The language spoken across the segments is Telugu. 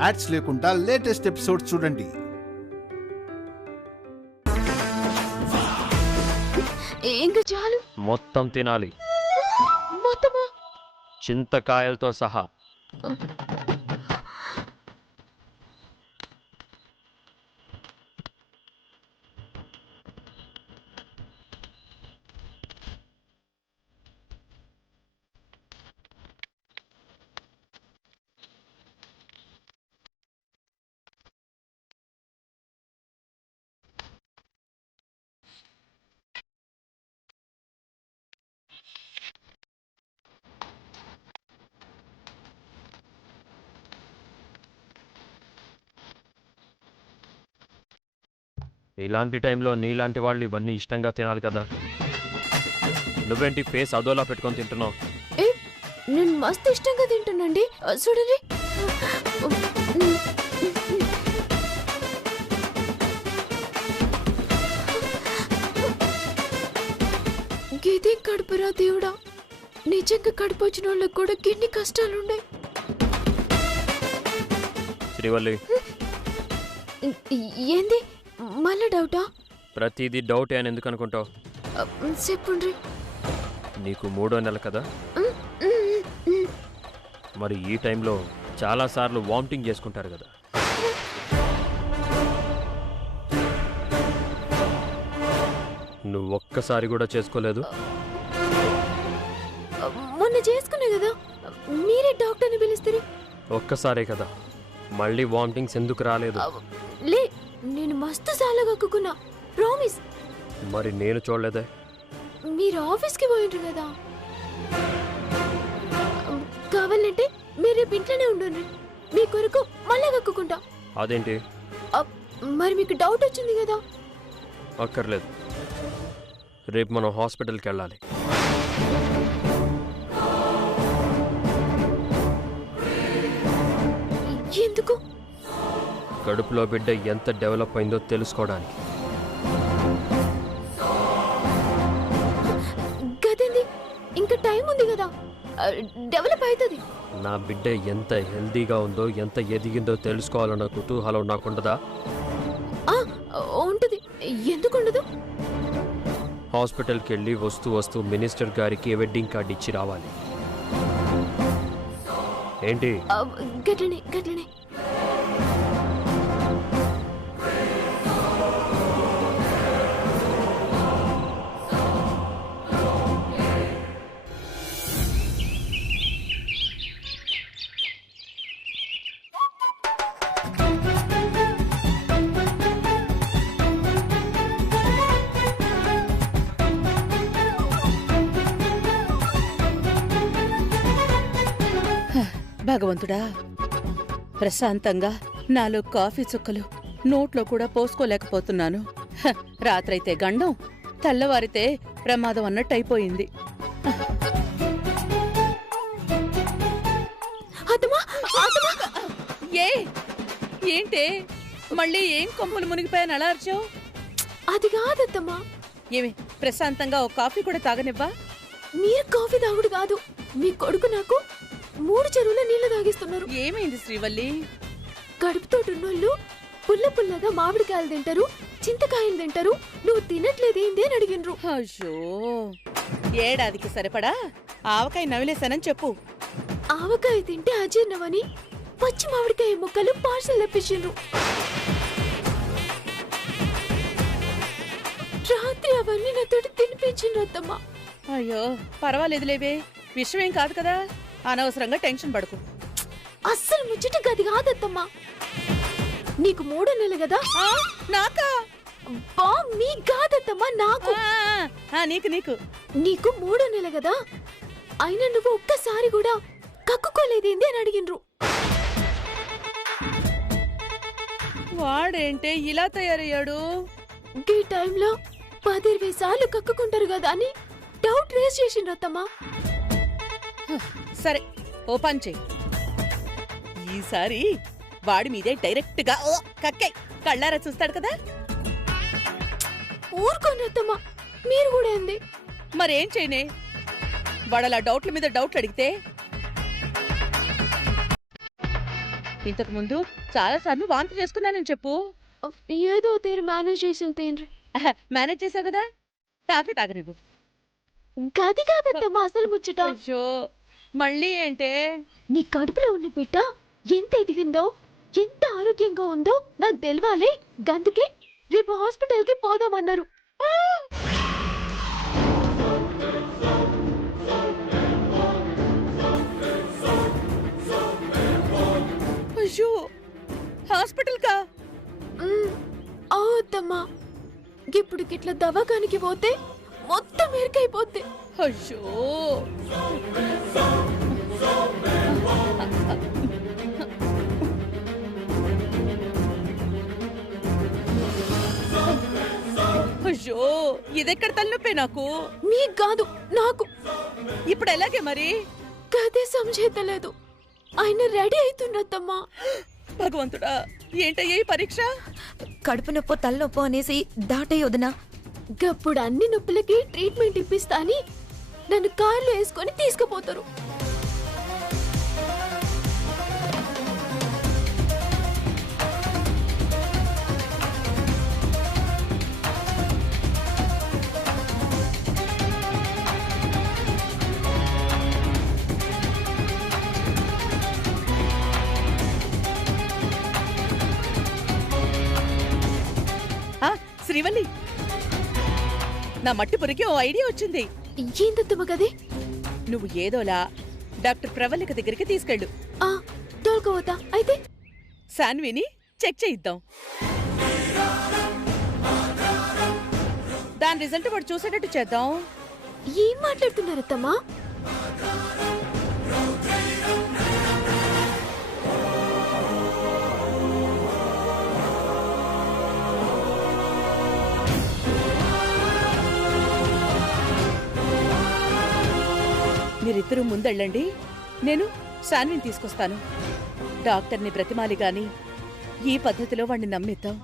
యాడ్స్ లేకుండా లేటెస్ట్ ఎపిసోడ్స్ చూడండి. ఇంకా చాలు. మొత్తం తినాలి, మొత్తమా? చింతకాయలతో సహా. ఇలాంటి టైంలో నీలాంటి వాళ్ళు ఇవన్నీ ఇష్టంగా తినాలి కదా. నువ్వేంటి ఫేస్ అదోలా పెట్టుకొని తింటున్నావు? నేను మస్తు ఇష్టంగా తింటానండి. చూడండి. గీదే కడుపురా దేవుడా, నిజంగా కడుపు వచ్చిన వాళ్ళకి కూడా కిడ్నీ కష్టాలున్నాయి. శ్రీవల్లి, ఏంది మళ్ళా డౌటా? ప్రతిదీ డౌటే అని ఎందుకు అనుకుంటావు? చెప్పండి. నీకు 3వ నెల కదా, మరి ఈ టైంలో చాలాసార్లు వామిటింగ్ చేసుకుంటారు కదా. నువ్వు ఒక్కసారి కూడా చేసుకోలేదు? మొన్న చేసుకున్నా కదా, మీరే డాక్టర్ని పిలుస్తారు. ఒక్కసారే కదా, మళ్ళీ వామిటింగ్స్ ఎందుకు రాలేదు? లే, నేను మస్తు సార్లు కక్కుకున్నా, ప్రామిస్. మరి నేను చూడలేదే. మీరు ఆఫీస్కి పోయిండ్రు కదా. కావాలంటే మీరు రేపు ఇంట్లోనే ఉండండి, మీ కొరకు మళ్ళీ కక్కుకుంటా. అదేంటి? మరి మీకు డౌట్ వచ్చింది కదా. అక్కర్లేదు, రేపు మనం హాస్పిటల్కి వెళ్ళాలి. ఎందుకు? కడుపులో బిడ్డ ఎంత డెవలప్ అయిందో తెలుసుకోవడానికి. గదేంది, ఇంకా టైం ఉంది కదా, డెవలప్ అవుతుంది. నా బిడ్డ ఎంత హెల్దీగా ఉందో, ఎంత ఎదిగిందో తెలుసుకోవాలన్న కుతూహలం నాకుండదా? ఉంటుంది, ఎందుకు ఉండదు? హాస్పిటల్కి వెళ్ళి వస్తూ మినిస్టర్ గారికి వెడ్డింగ్ కార్డు ఇచ్చి రావాలి. ఏంటి? గట్లనే గట్లనే. భగవంతుడా, ప్రశాంతంగా 4 కాఫీ చుక్కలు నోట్లో కూడా పోసుకోలేకపోతున్నాను. రాత్రైతే గండం, తెల్లవారితే ప్రమాదం అన్నట్టయిపోయింది. ఏంటే మళ్ళీ ఏం కొంపలు మునిగిపోయాను అలా అర్చావు? అది కాదత్తమ్మా. ఏమి ప్రశాంతంగా ఓ కాఫీ కూడా తాగనివ్వా? మీరు కాఫీ తాగుడు కాదు, మీ కొడుకు నాకు 3 చెరువుల నీళ్లు తాగిస్తున్నారు. ఏమైంది శ్రీవల్లి? కడుపుతోటున్నోళ్ళు పుల్లగా మామిడికాయలు తింటారు, చింతకాయలు తింటారు, నువ్వు తినట్లేదేంది అని అడిగినరు. అయ్యో, ఏడాదికి సరిపడా ఆవకాయ నవిలేశానని చెప్పు. ఆవకాయ తింటే అజీర్ణమని పచ్చి మామిడికాయ ముక్కలు పార్సల్ తెప్పించిండ్రు. రాత్రి అవన్నీ నాతోటి తినిపించిండ్రు అత్తమ్మా. అయ్యో పర్వాలేదులేవే, విషయం ఏం కాదు కదా, అనవసరంగా టెన్షన్ పడుకు. అస్సలు ముచ్చట గది కాదత్తమ్మా. నీకు 3వ నెల కదా. నాకా? మీ కాదత్తమ్మా, నాకు. నీకు నీకు నీకు 3వ నెల కదా, అయినా నువ్వు ఒక్కసారి కూడా కక్కుకోలేదేంది అని అడిగినరు. వాడేంటే ఇలా తయారయ్యాడు? ఈ టైంలో 10-20 సార్లు కక్కుకుంటారు కదా అని డౌట్ రేస్ చేసిండ్రు అత్తమ్మా. సరే, ఓ పని చెయ్యి, ఈసారి వాడి మీదే డైరెక్ట్ గా కక్కై కళ్ళారా చూస్తాడు కదా. ఊరుకోండి అత్తమ్మా, మీరు కూడా ఏంది? మరేం చేయనే, వాడలా డౌట్ల మీద డౌట్లు అడిగితే ఇంతకు ముందు చాలా సార్లు వాంతి చేసుకున్నానని చెప్పు. ఏదో తీరు మేనేజ్ చేసి తినరు. మేనేజ్ చేసావు కదా, తాగనివ్వు. గది కాదత్తమ్మా అసలు ముచ్చట. అయ్యో మళ్ళీ ఏంటే? నీ కడుపులో ఉన్న బిడ్డ ఎంత ఎదిగిందో, ఎంత ఆరోగ్యంగా ఉందో నాకు తెలవాలి. గందుకే రేపు హాస్పిటల్ కి పోదామన్నారు. అయ్యో హాస్పిటల్ కా? అవుతమ్మా, ఇప్పుడు గిట్ల దవాఖానికి పోతే మొత్తం ఎరికైపోద్ది. అయ్యో అయ్యో ఇదెక్కడ తలనొప్పే నాకు. నీకు కాదు నాకు. ఇప్పుడు ఎలాగే మరి? గదే సంజేతలేదు. ఆయన రెడీ అవుతున్నత్తమ్మా. భగవంతుడా, ఏంటయ్యా ఈ పరీక్ష? కడుపు నొప్పో తలనొప్పో అనేసి దాటయ్యొదనా. గప్పుడు అన్ని నొప్పులకి ట్రీట్మెంట్ ఇప్పిస్తా అని నన్ను కార్లో వేసుకొని తీసుకుపోతారు. శ్రీవల్లి, నా మట్టి పురికి ఓ ఐడియా వచ్చింది. ఏందత్తమ్మ గది? నువ్వు ఏదోలా డాక్టర్ ప్రవళిక దగ్గరికి తీసుకెళ్ళు. తోలుకోవద్దా? అయితే శాన్విని చెక్ చేయిద్దాం. దాని రిజల్ట్ వాడు చూసేటట్టు చేద్దాం. ఏం మాట్లాడుతున్నారత్తమ్మా? మీరిద్దరూ ముందెళ్ళండి, నేను శాన్విని తీసుకొస్తాను. డాక్టర్ని బ్రతిమాలి గాని ఈ పద్ధతిలో వాణ్ణి నమ్మిద్దాం.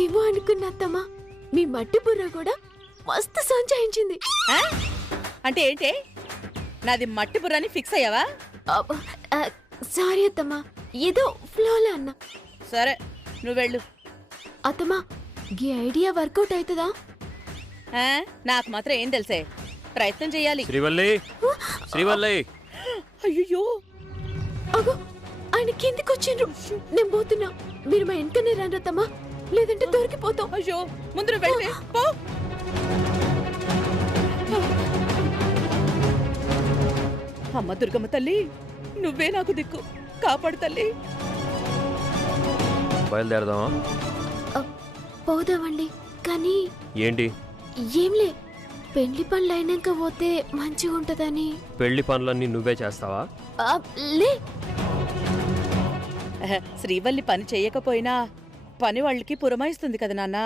ఏమో అనుకున్నత్తమ్మా, మీ మట్టి బుర్ర కూడా మస్తు సంచాయించింది. అంటే ఏంటే? నాది మట్టి బుర్రని ఫిక్స్ అయ్యావా? సారీ అత్తమ్మా, ఏదో ఫ్లోలా అన్నా. సరే నువ్వెళ్ళు. అత్తమ్మా, ఈ ఐడియా వర్కౌట్ అవుతుందా? నాకు మాత్రం ఏం తెలుసే, ప్రయత్నం చెయ్యాలి. శ్రీవల్లి, శ్రీవల్లి. అయ్యో అగో, ఆయన కిందికి వచ్చిండ్రు. నేను పోతున్నా, మీరు మా వెనకనే రండి అత్తమ్మా, లేదంటే దొరికిపోతాం. అయ్యో ముందు నువ్వు వెళ్ళవే, పో. అమ్మ దుర్గమ్మ తల్లి, నువ్వే నాకు దిక్కు, కాపాడు తల్లి. బయలుదేరదామా? పోదామండి, కానీ ఏంటి? ఏంలే, పెళ్లి పనులు అయినాక పోతే మంచిగా ఉంటదని. పెళ్లి పనులన్నీ నువ్వే చేస్తావా? లే, శ్రీవల్లి పని చెయ్యకపోయినా పని వాళ్ళకి పురమాయిస్తుంది కదా నాన్న.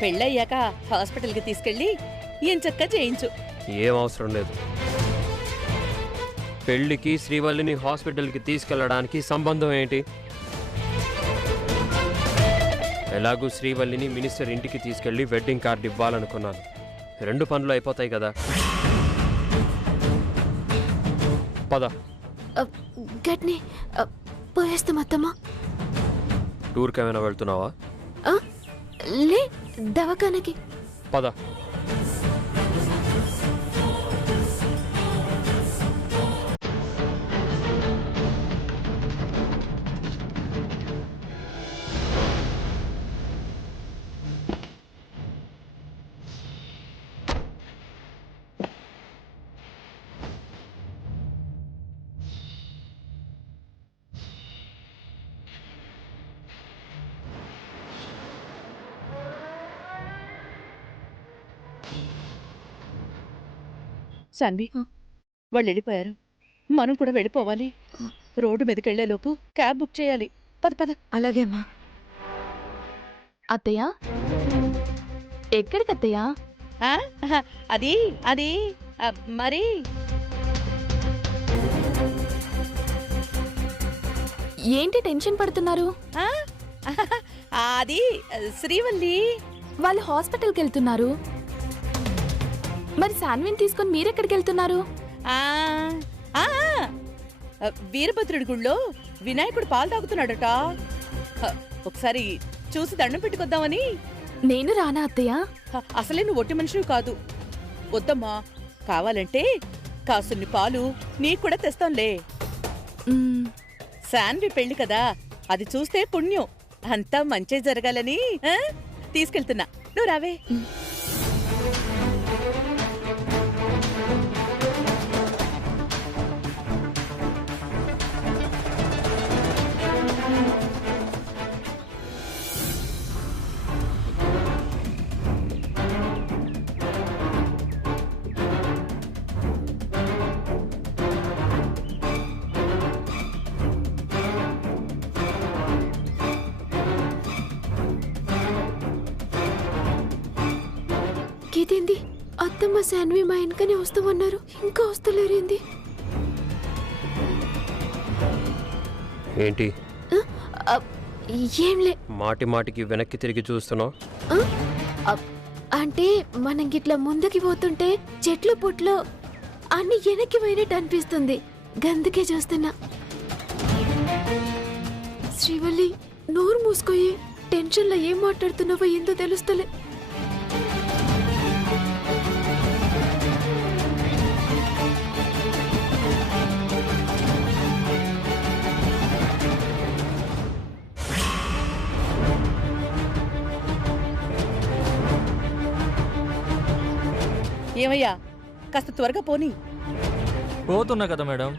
పెళ్ళయ్యాక హాస్పిటల్కి తీసుకెళ్ళి ఎంచక్క చేయించు. ఏం అవసరం లేదు. పెళ్లికి శ్రీవల్లిని హాస్పిటల్కి తీసుకెళ్ళడానికి సంబంధం ఏంటి? ఎలాగూ శ్రీవల్లిని మినిస్టర్ ఇంటికి తీసుకెళ్లి వెడ్డింగ్ కార్డు ఇవ్వాలనుకున్నాను. 2 పనులు అయిపోతాయి కదా. పద. గట్ని పోయేస్తాం అత్తమ్మా. టూర్కి ఏమైనా వెళ్తున్నావా? లే, దవాఖానకి. పద. సాన్వి, వాళ్ళు వెళ్ళిపోయారు, మనం కూడా వెళ్ళిపోవాలి. రోడ్డు మీదకి వెళ్లేలోపు క్యాబ్ బుక్ చేయాలి. పద పద. అలాగేమ్మా. అత్తయ్య, ఎక్కడికి అత్తయ్య? అది అది మరి ఏంటి టెన్షన్ పడుతున్నారు? అది శ్రీవల్లి వాళ్ళు హాస్పిటల్కి వెళ్తున్నారు. మరి శాన్విని తీసుకొని మీరెక్కడికి వెళ్తున్నారు? వీరభద్రుడి గుళ్ళో వినాయకుడు పాలు తాగుతున్నాడట. ఒకసారి చూసి దండం పెట్టుకొద్దామని. నేను రానా అత్తయ్య? అసలే నువ్వు ఒట్టి మనిషివి కాదు. వద్దమ్మా, కావాలంటే కాసున్ని పాలు నీకు కూడా తెస్తాంలే. శాన్వి పెళ్లి కదా, అది చూస్తే పుణ్యం. అంతా మంచి జరగాలని తీసుకెళ్తున్నా. నువ్వు రావే. ఇదేంది? అత్తమ్మ శాన్వి మా వెనకనే వస్తామన్నారు, ఇంకా వస్తలేరేంది? ఏంటి ఏంలే. మాటి మాటికి వెనక్కి తిరిగి చూస్తున్నావు? అంటే మనం గిట్లా ముందుకి పోతుంటే చెట్లు పుట్లు అన్ని వెనక్కి పోయినట్టు అనిపిస్తుంది, గందుకే చూస్తున్నా. శ్రీవల్లి, నోరు మూసుకోయి. టెన్షన్లో ఏం మాట్లాడుతున్నావో ఏందో తెలుస్తలే. ఏమయ్యా, కాస్త త్వరగా పోనీ. పోతున్నా కదా మేడం.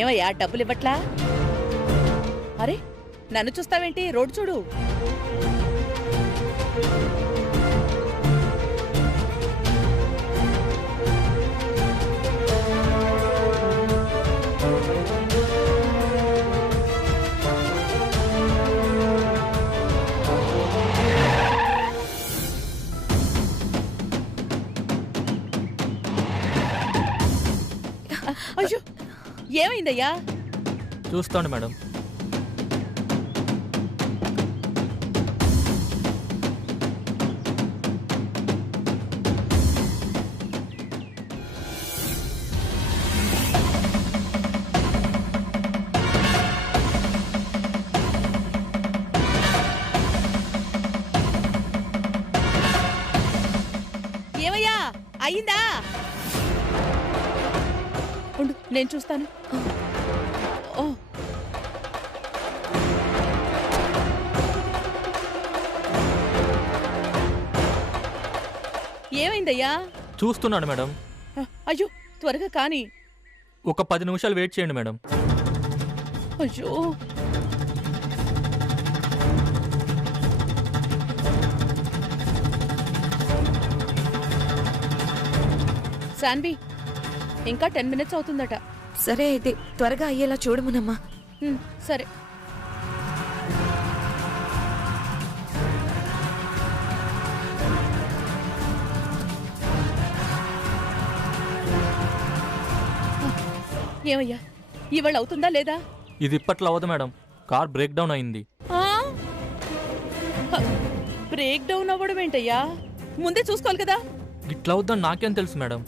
ఏమయ్యా, డబ్బులు ఇవ్వట్లా? అరే, నన్ను చూస్తావేంటి? రోడ్డు చూడు. అయ్యో, ఏమైందయ్యా? చూస్తాను మేడం. ఏమయ్యా, అయ్యిందా? ఉండు, నేను చూస్తాను. ఓ, ఏమైందయ్యా? చూస్తున్నాను మేడం. అయ్యో, త్వరగా కాని. ఒక 10 నిమిషాలు వెయిట్ చేయండి మేడం. అయ్యో, శాన్వి, ఇంకా 10 మినిట్స్ అవుతుందట. సరే అయితే త్వరగా అయ్యేలా చూడమునమ్మా. సరే. ఏమయ్యా, ఇవాళ అవుతుందా లేదా? ఇది ఇప్పట్లో అవ్వదు మేడం. కార్ బ్రేక్ డౌన్ అయింది. బ్రేక్ డౌన్ అవ్వడం ఏంటయ్యా? ముందే చూసుకోవాలి కదా. ఇట్లా అవుద్దని నాకేం తెలుసు మేడం.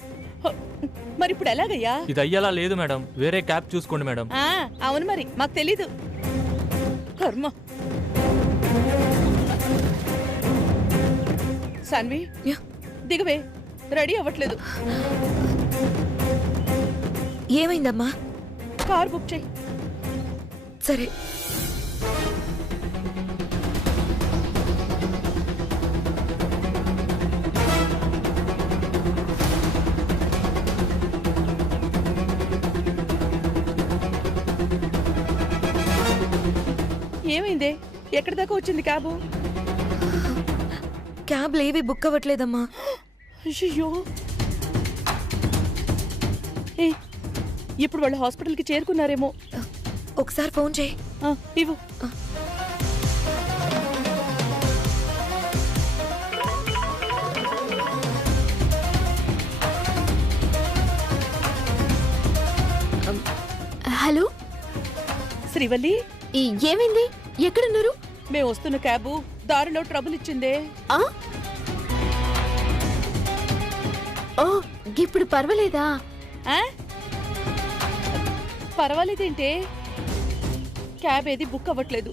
మరి ఇప్పుడు ఎలాగయ్యా? ఇది అయ్యేలా లేదు మేడం. వేరే క్యాబ్ చూసుకోండి మేడం. అవును, మరి మాకు తెలీదు. కర్మ. సాన్వి, దిగవే. రెడీ అవ్వట్లేదు. ఏమైందమ్మా? కార్ బుక్ చేయి. సరే. ఏమైందే? ఎక్కడి దాకా వచ్చింది క్యాబు? క్యాబ్లు ఏవి బుక్ అవ్వట్లేదమ్మా. అయ్యో, ఇప్పుడు వాళ్ళు హాస్పిటల్కి చేరుకున్నారేమో. ఒకసారి ఫోన్ చేయి. ఇవ్వు. హలో శ్రీవల్లి, ఏమైంది? ఎక్కడున్నారు? మేము వస్తున్న క్యాబు దారిలో ట్రబుల్ ఇచ్చిందే. ఓ, ఇప్పుడు పర్వాలేదా? పర్వాలేదేంటే క్యాబ్ ఏది బుక్ అవ్వట్లేదు.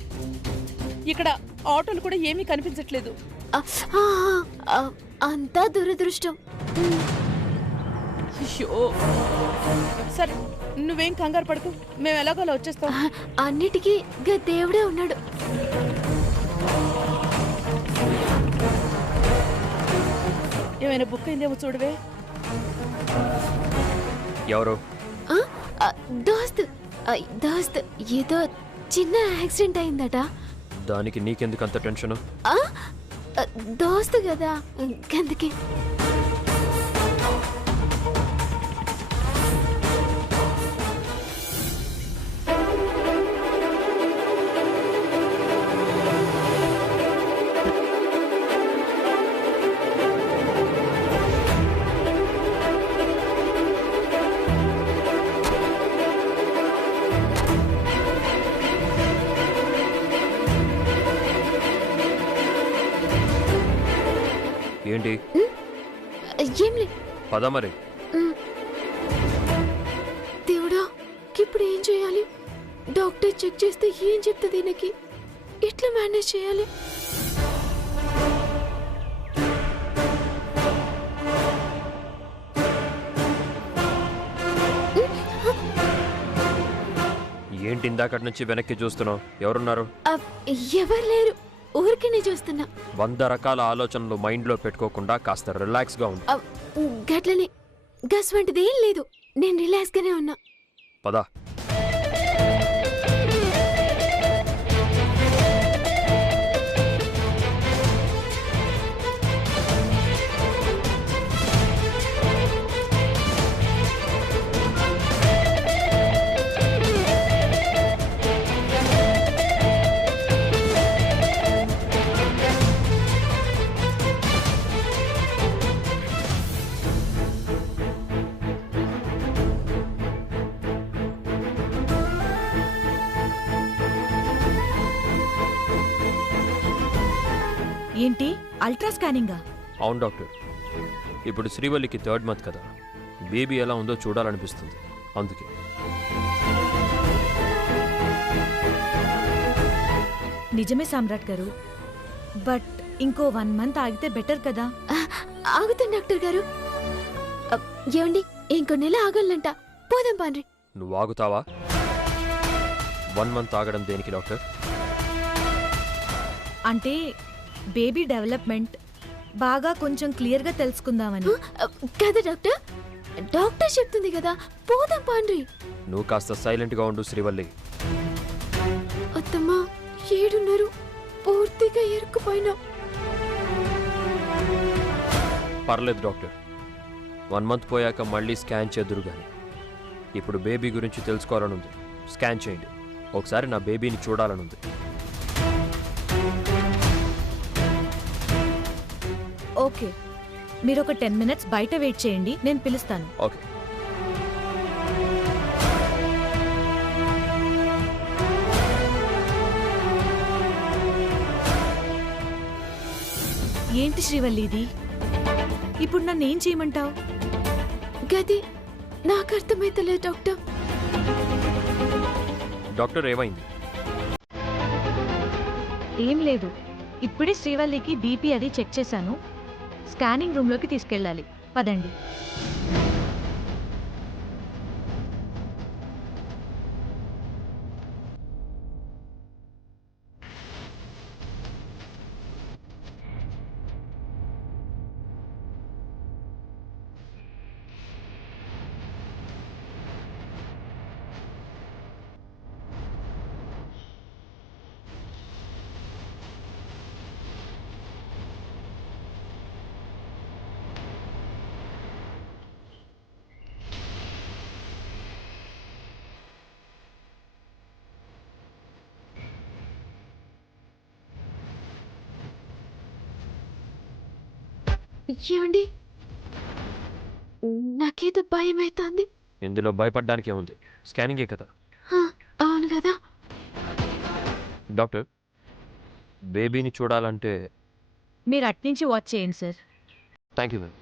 ఇక్కడ ఆటోలు కూడా ఏమీ కనిపించట్లేదు. ఆ, ఆ, ఆ, అంతా దురదృష్టం. అయ్యో, సరే నువ్వేం కంగారు పడకు, మేము ఎలాగోలా వచ్చేస్తాం. అన్నిటికీ దేవుడే ఉన్నాడు. ఏమైనా బుక్ అయిందేమో చూడవే. ఎవరు? ఆ, ఆ, దోస్త్ దోస్త్ ఏదో చిన్న యాక్సిడెంట్ అయిందట. దానికి నీకెందుకు అంత టెన్షన్? ఆ, దోస్త్ కదా అందుకే. ఏంటి? ఏం లే. పద మరి. దేవుడా, ఇప్పుడు ఏం చేయాలి? డాక్టర్ చెక్ చేస్తే ఏం చెప్తుంది ఈయనకి? ఎట్లా మేనేజ్ చేయాలి? ఏంటి ఇందాకటి నుంచి వెనక్కి చూస్తున్నావు? ఎవరున్నారు? ఎవరు లేరు, ఊరికే చూస్తున్నా. 100 రకాల ఆలోచనలు మైండ్లో పెట్టుకోకుండా కాస్త రిలాక్స్గా ఉండు. గట్లనే గస్ వంటిది ఏం లేదు, నేను రిలాక్స్ గానే ఉన్నా. పద. ఏంటి అల్ట్రా స్కానింగా? అవును డాక్టర్, ఇప్పుడు శ్రీవల్లికి 3rd మంత్ కదా, బేబీ ఎలా ఉందో చూడాలనిపిస్తుంది, అందుకే. నిజమే సామ్రాట్ గారు, బట్ ఇంకో 1 మంత్ ఆగితే బెటర్ కదా. ఆగుతుంది డాక్టర్ గారు. ఏమండి, ఇంకో నెల ఆగాలంట. పోదాం పాండ్రి. నువ్వు ఆగుతావా? 1 మంత్ ఆగడం దేనికి డాక్టర్? అంటే బేబీ డెవలప్మెంట్ బాగా కొంచెం క్లియర్గా తెలుసుకుందామని. కదా డాక్టర్, డాక్టర్ చెప్తుంది కదా, పోదాం పాండ్రి. నువ్వు కాస్త సైలెంట్గా ఉండు శ్రీవల్లి. అత్తమ్మా, ఏడున్నారు? పూర్తిగా ఇరుక్కుపోయినా. పర్లేదు డాక్టర్, 1 మంత్ పోయాక మళ్ళీ స్కాన్ చేద్దురు కానీ ఇప్పుడు బేబీ గురించి తెలుసుకోవాలనుంది. స్కాన్ చేయండి, ఒకసారి నా బేబీని చూడాలనుంది. ఓకే, మీరు ఒక 10 మినిట్స్ బయట వెయిట్ చేయండి, నేను పిలుస్తాను. ఓకే. ఏంటి శ్రీవల్లి ఇది? ఇప్పుడు నన్ను ఏం చేయమంటావు? గది నాకు అర్థమైతలేదు డాక్టర్. డాక్టర్ ఏమైంది? ఏం లేదు, ఇప్పుడే శ్రీవల్లికి బీపీ అది చెక్ చేశాను. స్కానింగ్ రూమ్లోకి తీసుకెళ్ళాలి, పదండి. ఏమండి, నాకేదో భయం అవుతుంది. ఇందులో భయపడడానికి ఏముంది? స్కానింగే కదా. అవును కదా. డాక్టర్, బేబీని చూడాలంటే మీరు అట్నుంచి వాచ్ చేయండి సార్. Thank you ma'am.